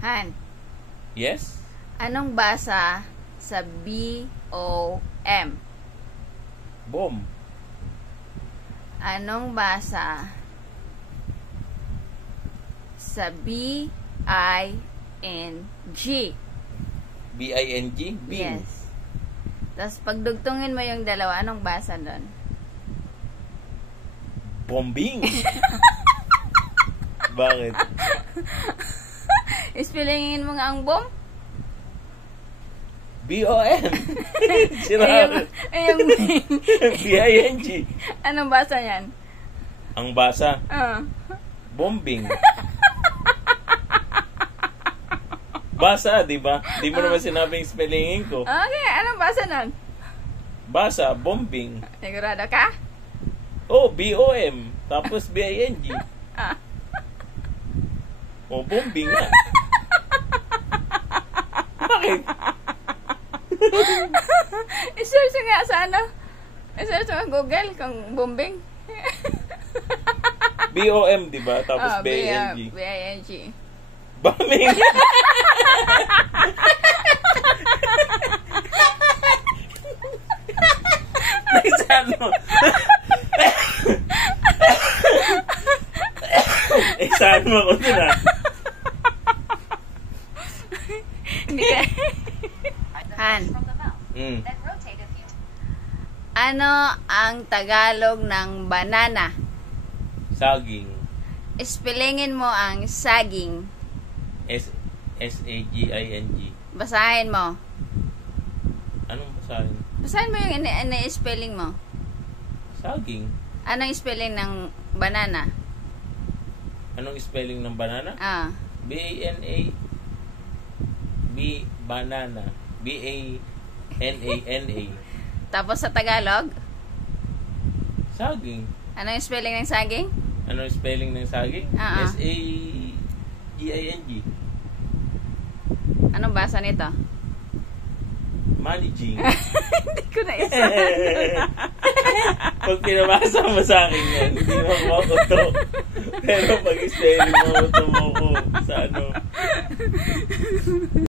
Han, Yes? anong basa sa B-O-M? Bomb. Anong basa sa B-I-N-G? B-I-N-G? Bing. Yes. Tapos pagdugtungin mo yung dalawa, anong basa doon? Bombing. Bakit? Ispellingin mo nga ang bomb? B-O-M. Sira. Yung B-I-N-G. anong basa yan? Ang basa, Ah. bombing. Basa, di ba? Di mo naman sinabing spellingin ko. Okay, anong basa nun? Basa, bombing. Sigurado ka? Oh, B-O-M. Tapos B-I-N-G. Ah. Oh, bombing nga. Bakit? I-search nga sa ano? I-search mo Google kung bombing. B-O-M, di ba? Tapos Oh, B-I-N-G. B-I-N-G. Bombing. Naisan mo. Saan mo ako dun ah? Hindi ka. Han, Mm. ano ang Tagalog ng banana? Saging. Spellingin mo ang saging. S-A-G-I-N-G. Basahin mo. Anong basahin? Basahin mo yung ini-spelling mo. Saging. Anong spelling ng banana? Anong spelling ng banana? Ah. B-A-N-A. B, banana. B-A-N-A-N-A. Tapos sa Tagalog, Saging. anong spelling ng saging? Anong spelling ng saging? Ah, ah. S-A-G-I-N-G. Anong basa nito? Managing. Hindi ko na isa. Pag pinabasa mo sa akin yan, hindi mo makuto. Pero pag spelling mo, tumo ko sa ano.